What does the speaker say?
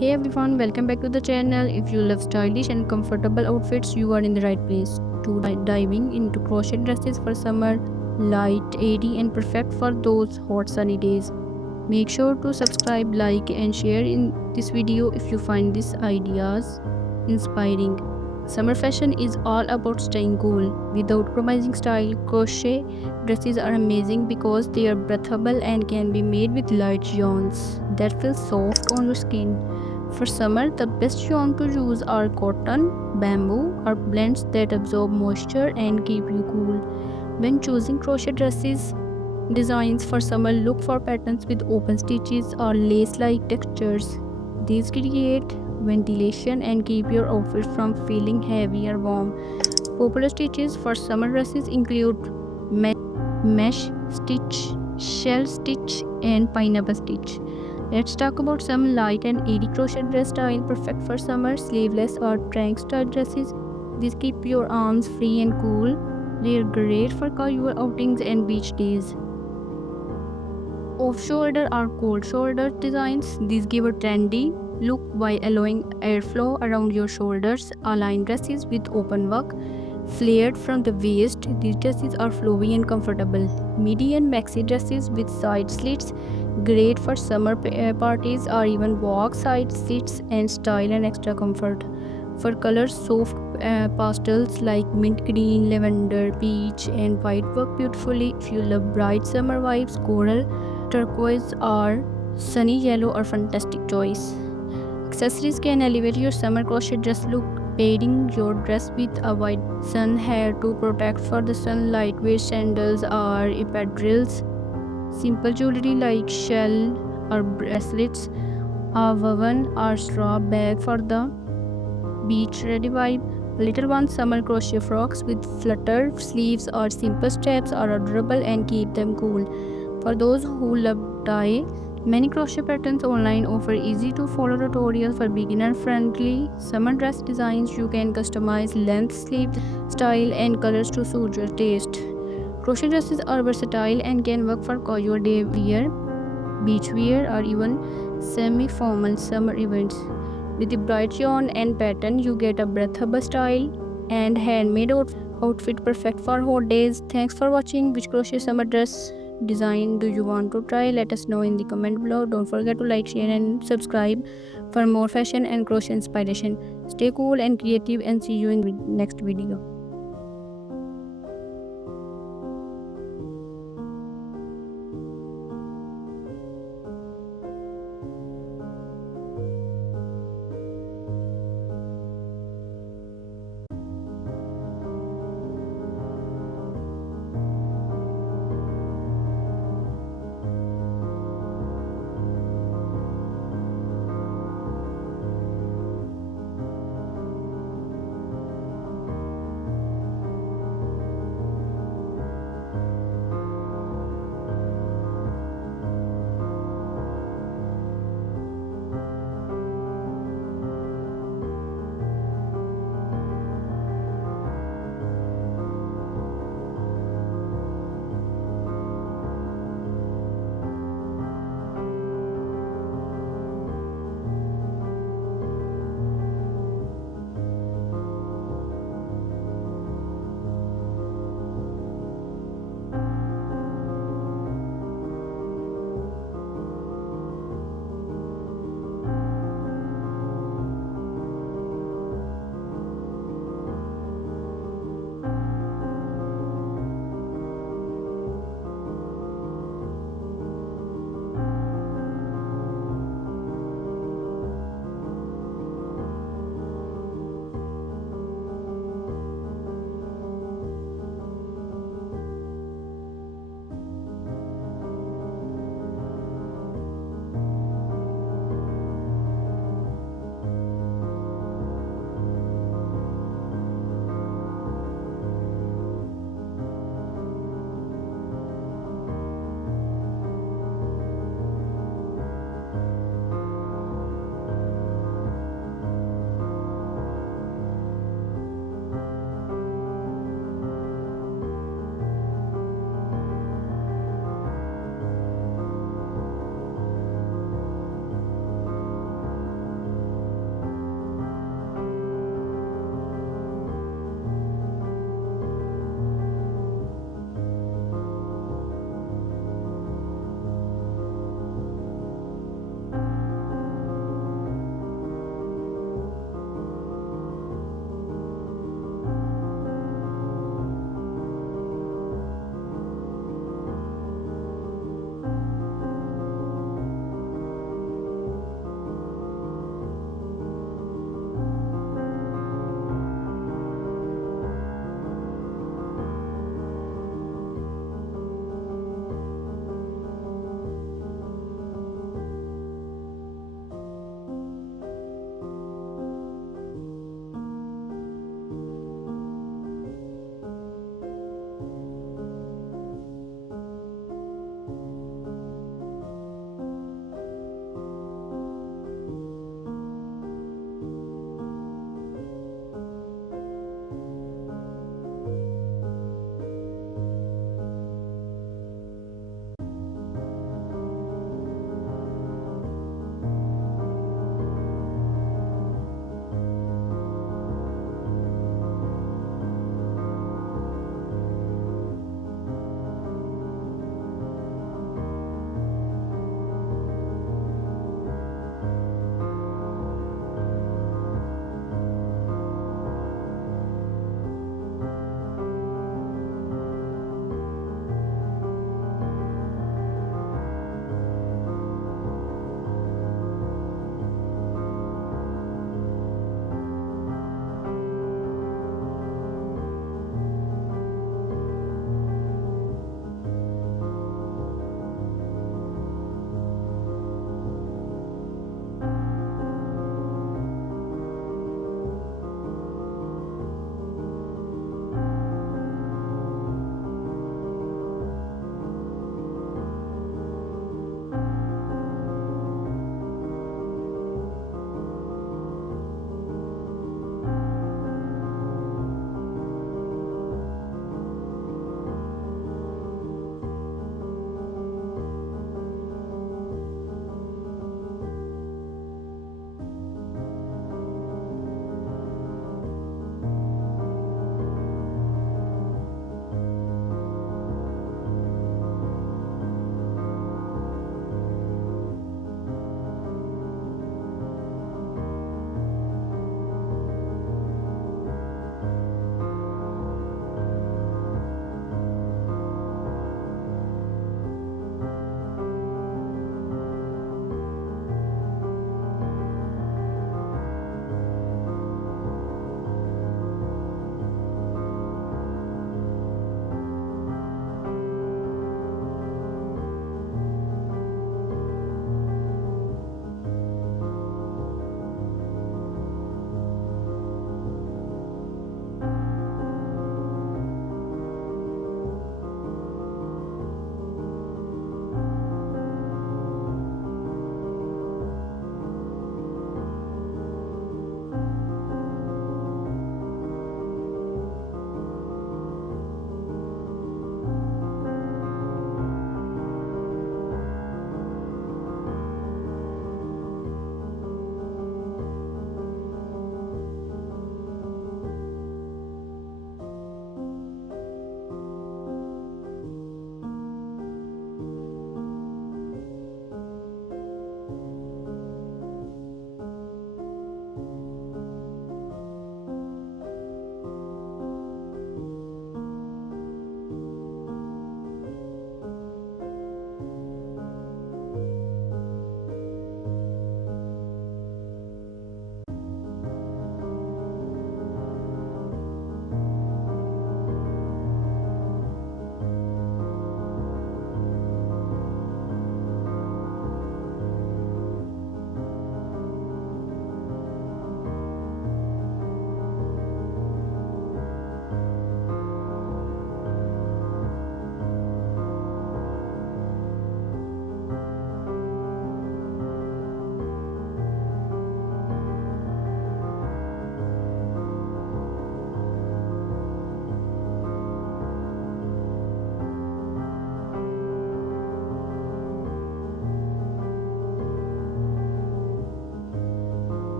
Hey everyone, welcome back to the channel. If you love stylish and comfortable outfits, you are in the right place. Diving into crochet dresses for summer, light, airy and perfect for those hot sunny days. Make sure to subscribe, like and share in this video if you find these ideas inspiring. Summer fashion is all about staying cool without compromising style. Crochet dresses are amazing because they are breathable and can be made with light yarns that feel soft on your skin. For summer, the best yarn to use are cotton, bamboo, or blends that absorb moisture and keep you cool. When choosing crochet dresses designs for summer, look for patterns with open stitches or lace-like textures. These create ventilation and keep your outfit from feeling heavy or warm. Popular stitches for summer dresses include mesh stitch, shell stitch, and pineapple stitch. Let's talk about some light and airy crochet dress style perfect for summer, sleeveless or trunk style dresses. These keep your arms free and cool. They are great for casual outings and beach days. Off-shoulder or cold shoulder designs. These give a trendy look while allowing airflow around your shoulders. Align dresses with open work, flared from the waist. These dresses are flowy and comfortable. Midi and maxi dresses with side slits, great for summer parties or even walk. Side slits and style and extra comfort. For colors, soft pastels like mint green, lavender, peach and white work beautifully. If you love bright summer vibes, coral, turquoise or sunny yellow are fantastic choice. Accessories can elevate your summer crochet dress look. Pairing your dress with a white sun hair to protect for the sun, lightweight sandals or epidural. Simple jewelry like shell or bracelets, a woven or straw bag for the beach ready vibe. Little one summer crochet frocks with flutter sleeves or simple straps are adorable and keep them cool. For those who love dye, many crochet patterns online offer easy to follow tutorials for beginner friendly summer dress designs. You can customize length, sleeve, style and colors to suit your taste. Crochet dresses are versatile and can work for casual day wear, beach wear or even semi-formal summer events. With the bright yarn and pattern, you get a breathable style and handmade outfit perfect for hot days. Thanks for watching. Which crochet summer dress design do you want to try? Let us know in the comment below. Don't forget to like, share and subscribe for more fashion and crochet inspiration. Stay cool and creative and see you in the next video.